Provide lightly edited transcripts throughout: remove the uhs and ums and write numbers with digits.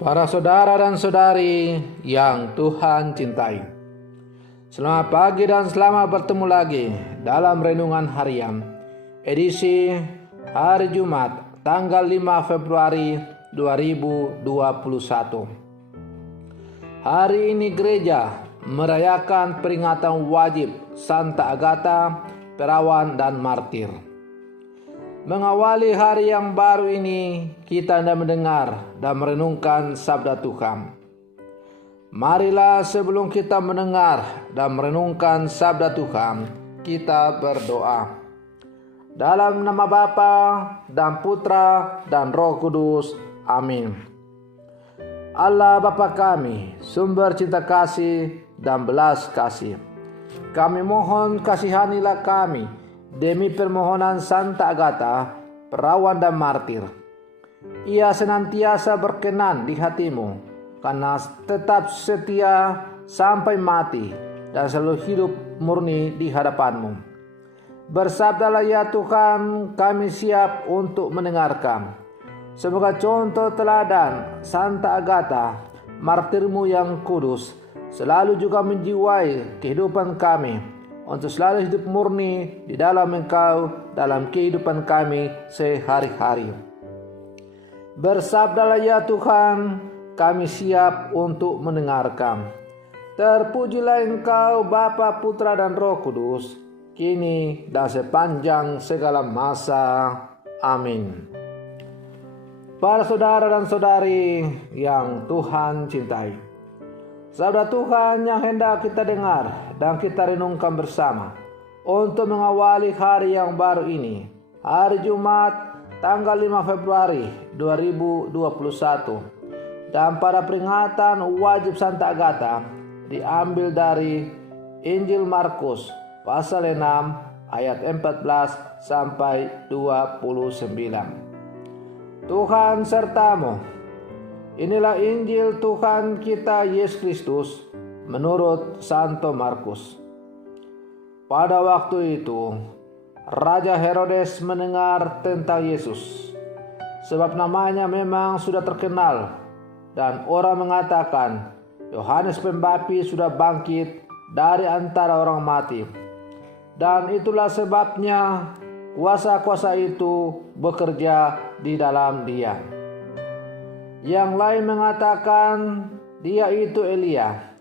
Para saudara dan saudari yang Tuhan cintai, selamat pagi dan selamat bertemu lagi dalam Renungan Harian edisi hari Jumat tanggal 5 Februari 2021. Hari ini gereja merayakan peringatan wajib Santa Agatha, perawan dan martir. Mengawali hari yang baru ini, kita hendak mendengar dan merenungkan sabda Tuhan. Marilah sebelum kita mendengar dan merenungkan sabda Tuhan, kita berdoa. Dalam nama Bapa dan Putra dan Roh Kudus. Amin. Allah Bapa kami, sumber cinta kasih dan belas kasih, kami mohon kasihanilah kami demi permohonan Santa Agatha, perawan dan martir. Ia senantiasa berkenan di hatimu, karena tetap setia sampai mati dan selalu hidup murni di hadapanmu. Bersabdalah ya Tuhan, kami siap untuk mendengarkan. Semoga contoh teladan Santa Agatha, martirmu yang kudus, selalu juga menjiwai kehidupan kami, untuk selalu hidup murni di dalam Engkau dalam kehidupan kami sehari-hari. Bersabdalah ya Tuhan, kami siap untuk mendengarkan. Terpujilah Engkau Bapa, Putra dan Roh Kudus, kini dan sepanjang segala masa. Amin. Para saudara dan saudari yang Tuhan cintai, sabda Tuhan yang hendak kita dengar dan kita renungkan bersama untuk mengawali hari yang baru ini, hari Jumat tanggal 5 Februari 2021. Dan pada peringatan wajib Santa Agatha diambil dari Injil Markus pasal 6 ayat 14 sampai 29. Tuhan sertamu. Inilah Injil Tuhan kita Yesus Kristus menurut Santo Markus. Pada waktu itu, Raja Herodes mendengar tentang Yesus, sebab namanya memang sudah terkenal, dan orang mengatakan Yohanes Pembaptis sudah bangkit dari antara orang mati. Dan itulah sebabnya kuasa-kuasa itu bekerja di dalam dia. Yang lain mengatakan dia itu Elia.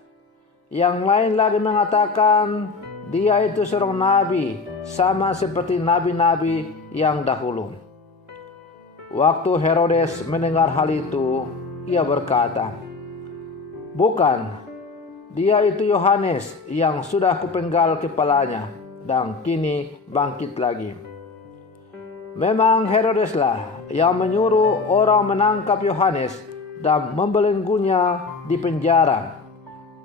Yang lain lagi mengatakan dia itu seorang nabi, sama seperti nabi-nabi yang dahulu. Waktu Herodes mendengar hal itu, ia berkata, "Bukan, dia itu Yohanes yang sudah kupenggal kepalanya dan kini bangkit lagi." Memang Herodeslah yang menyuruh orang menangkap Yohanes dan membelenggunya di penjara,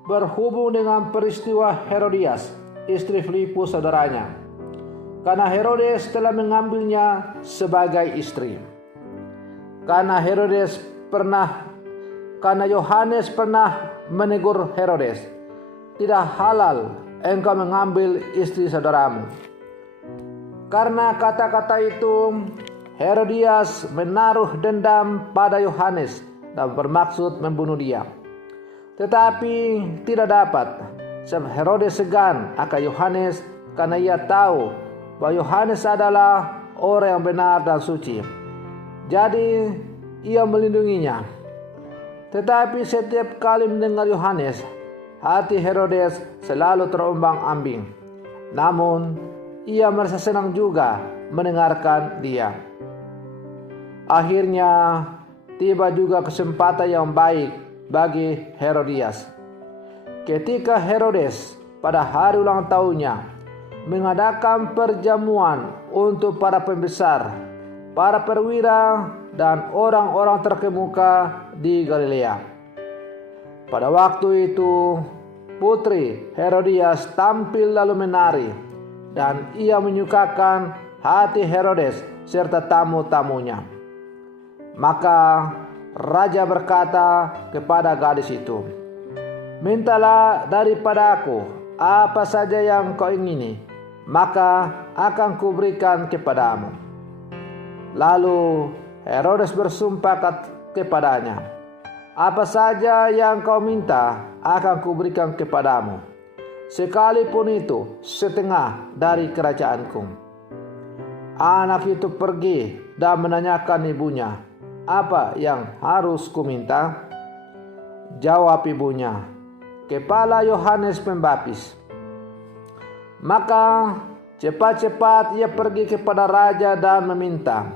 berhubung dengan peristiwa Herodias, istri Filipus saudaranya, karena Herodes telah mengambilnya sebagai istri. Karena Yohanes pernah menegur Herodes, "Tidak halal engkau mengambil istri saudaramu." Karena kata-kata itu, Herodias menaruh dendam pada Yohanes dan bermaksud membunuh dia. Tetapi tidak dapat, sebab Herodes segan akan Yohanes karena ia tahu bahwa Yohanes adalah orang yang benar dan suci. Jadi ia melindunginya. Tetapi setiap kali mendengar Yohanes, hati Herodes selalu terombang-ambing. Namun ia merasa senang juga mendengarkan dia. Akhirnya tiba juga kesempatan yang baik bagi Herodias. Ketika Herodes pada hari ulang tahunnya mengadakan perjamuan untuk para pembesar, para perwira dan orang-orang terkemuka di Galilea. Pada waktu itu putri Herodias tampil lalu menari, dan ia menyukakan hati Herodes serta tamu-tamunya. Maka raja berkata kepada gadis itu, "Mintalah daripadaku apa saja yang kau ingini, maka akan kuberikan kepadamu." Lalu Herodes bersumpah kepadanya, Apa saja yang kau minta akan kuberikan kepadamu, sekalipun itu setengah dari kerajaanku. Anak itu pergi dan menanyakan ibunya, apa yang harus kuminta? Jawab ibunya, kepala Yohanes Pembaptis. Maka cepat-cepat ia pergi kepada raja dan meminta,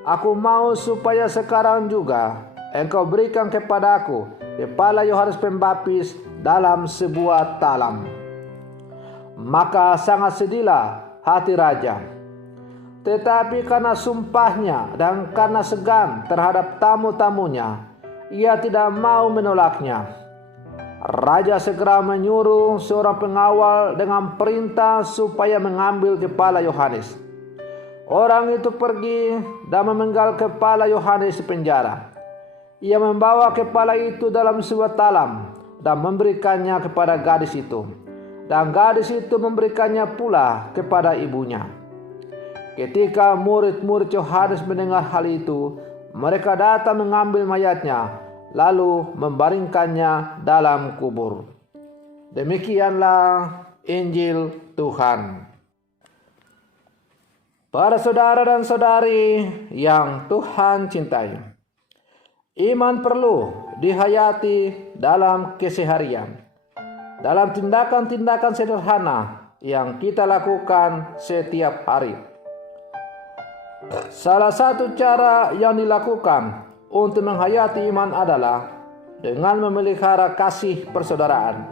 aku mau supaya sekarang juga engkau berikan kepadaku kepala Yohanes Pembaptis dalam sebuah talam. Maka sangat sedihlah hati raja. Tetapi karena sumpahnya dan karena segan terhadap tamu-tamunya, ia tidak mau menolaknya. Raja segera menyuruh seorang pengawal dengan perintah supaya mengambil kepala Yohanes. Orang itu pergi dan memenggal kepala Yohanes di penjara. Ia membawa kepala itu dalam sebuah talam dan memberikannya kepada gadis itu. Dan gadis itu memberikannya pula kepada ibunya. Ketika murid-murid Yohanes mendengar hal itu, mereka datang mengambil mayatnya, lalu membaringkannya dalam kubur. Demikianlah Injil Tuhan. Para saudara dan saudari yang Tuhan cintai, iman perlu dihayati dalam keseharian, dalam tindakan-tindakan sederhana yang kita lakukan setiap hari. Salah satu cara yang dilakukan untuk menghayati iman adalah dengan memelihara kasih persaudaraan.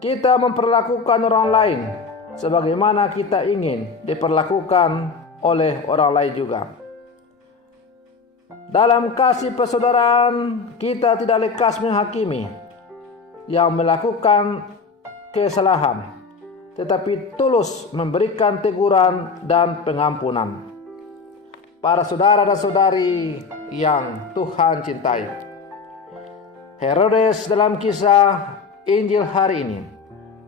Kita memperlakukan orang lain sebagaimana kita ingin diperlakukan oleh orang lain juga. Dalam kasih persaudaraan, kita tidak lekas menghakimi yang melakukan kesalahan, tetapi tulus memberikan teguran dan pengampunan. Para saudara dan saudari yang Tuhan cintai, Herodes dalam kisah Injil hari ini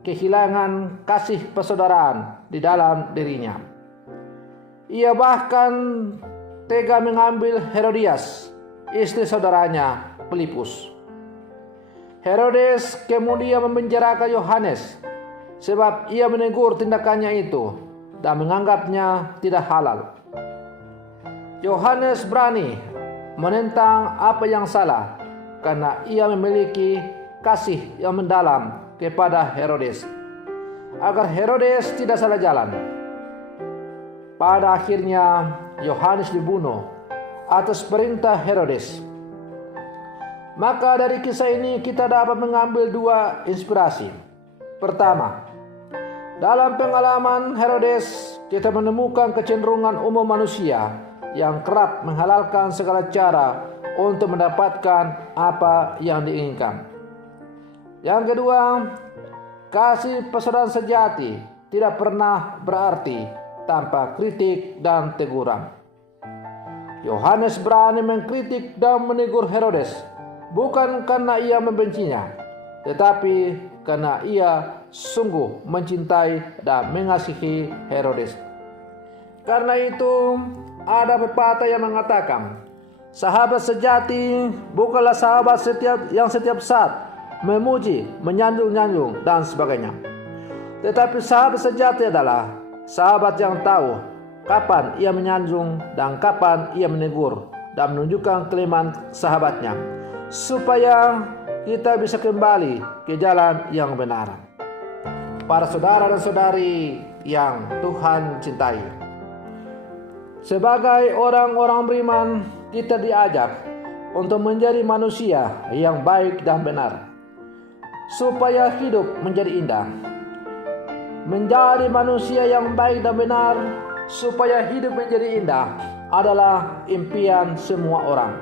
kehilangan kasih persaudaraan di dalam dirinya. Ia bahkan tega mengambil Herodias, istri saudaranya Filipus. Herodes kemudian memenjarakan Yohanes sebab ia menegur tindakannya itu dan menganggapnya tidak halal. Yohanes berani menentang apa yang salah karena ia memiliki kasih yang mendalam kepada Herodes, agar Herodes tidak salah jalan. Pada akhirnya Yohanes dibunuh atas perintah Herodes. Maka dari kisah ini kita dapat mengambil dua inspirasi. Pertama, dalam pengalaman Herodes kita menemukan kecenderungan umum manusia yang kerap menghalalkan segala cara untuk mendapatkan apa yang diinginkan. Yang kedua, kasih persaudaraan sejati tidak pernah berarti tanpa kritik dan teguran. Yohanes berani mengkritik dan menegur Herodes, bukan karena ia membencinya, tetapi karena ia sungguh mencintai dan mengasihi Herodes. Karena itu, ada pepatah yang mengatakan, sahabat sejati bukanlah sahabat yang setiap saat memuji, menyanjung-nyanjung, dan sebagainya. Tetapi sahabat sejati adalah sahabat yang tahu kapan ia menyanjung dan kapan ia menegur dan menunjukkan kelemahan sahabatnya, supaya kita bisa kembali ke jalan yang benar. Para saudara dan saudari yang Tuhan cintai, sebagai orang-orang beriman, kita diajak untuk menjadi manusia yang baik dan benar, supaya hidup menjadi indah. Menjadi manusia yang baik dan benar, supaya hidup menjadi indah, adalah impian semua orang.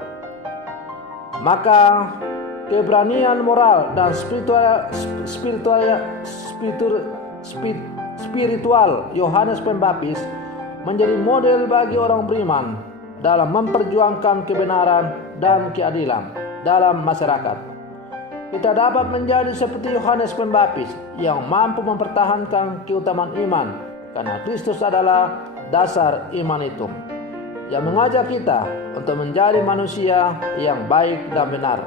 Maka keberanian moral dan spiritual Yohanes Pembaptis menjadi model bagi orang beriman dalam memperjuangkan kebenaran dan keadilan dalam masyarakat. Kita dapat menjadi seperti Yohanes Pembaptis yang mampu mempertahankan keutamaan iman, karena Kristus adalah dasar iman itu. yang mengajak kita untuk menjadi manusia yang baik dan benar.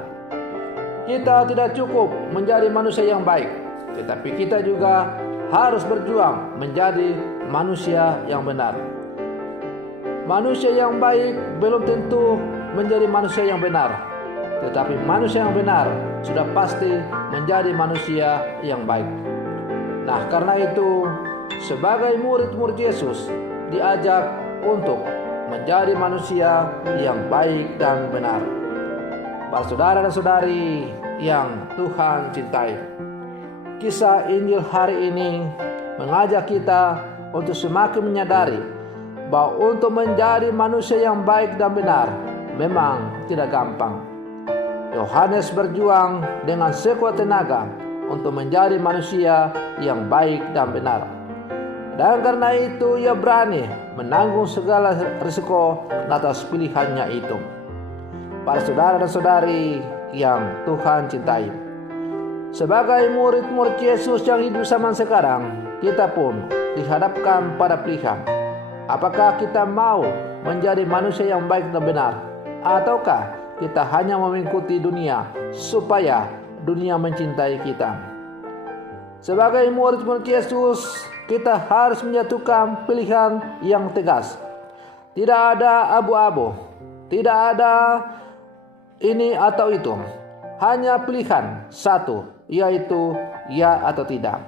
Kita tidak cukup menjadi manusia yang baik, tetapi kita juga harus berjuang menjadi manusia yang benar. Manusia yang baik belum tentu menjadi manusia yang benar, tetapi manusia yang benar sudah pasti menjadi manusia yang baik. Nah, karena itu sebagai murid-murid Yesus diajak untuk menjadi manusia yang baik dan benar. Para saudara dan saudari yang Tuhan cintai, kisah Injil hari ini mengajak kita untuk semakin menyadari bahwa untuk menjadi manusia yang baik dan benar memang tidak gampang. Yohanes berjuang dengan sekuat tenaga untuk menjadi manusia yang baik dan benar. Dan karena itu ia berani menanggung segala risiko atas pilihannya itu. Para saudara dan saudari yang Tuhan cintai, sebagai murid-murid Yesus yang hidup zaman sekarang, kita pun dihadapkan pada pilihan. Apakah kita mau menjadi manusia yang baik dan benar, ataukah kita hanya mengikuti dunia supaya dunia mencintai kita? Sebagai murid-murid Yesus, kita harus menyatukan pilihan yang tegas. Tidak ada abu-abu, tidak ada ini atau itu. Hanya pilihan satu, yaitu ya atau tidak.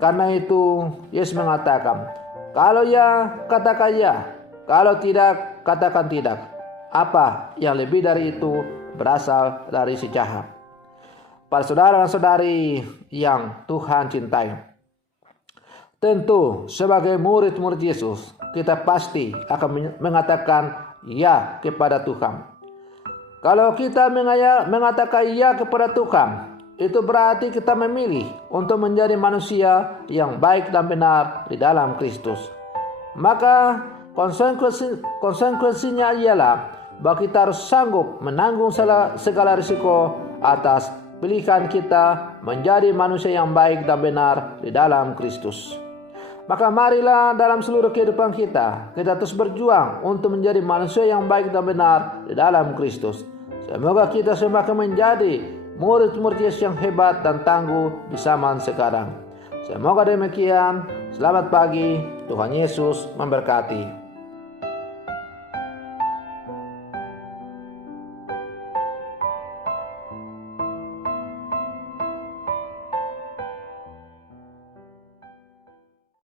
Karena itu Yesus mengatakan, kalau ya katakan ya, kalau tidak katakan tidak. Apa yang lebih dari itu berasal dari si jahat. Para saudara dan saudari yang Tuhan cintai, tentu sebagai murid-murid Yesus, kita pasti akan mengatakan ya kepada Tuhan. Kalau kita mengatakan ya kepada Tuhan, itu berarti kita memilih untuk menjadi manusia yang baik dan benar di dalam Kristus. Maka konsekuensinya ialah bahwa kita harus sanggup menanggung segala risiko atas pilihan kita menjadi manusia yang baik dan benar di dalam Kristus. Maka marilah dalam seluruh kehidupan kita terus berjuang untuk menjadi manusia yang baik dan benar di dalam Kristus. Semoga kita semakin menjadi murid-murid Yesus yang hebat dan tangguh di zaman sekarang. Semoga demikian. Selamat pagi. Tuhan Yesus memberkati.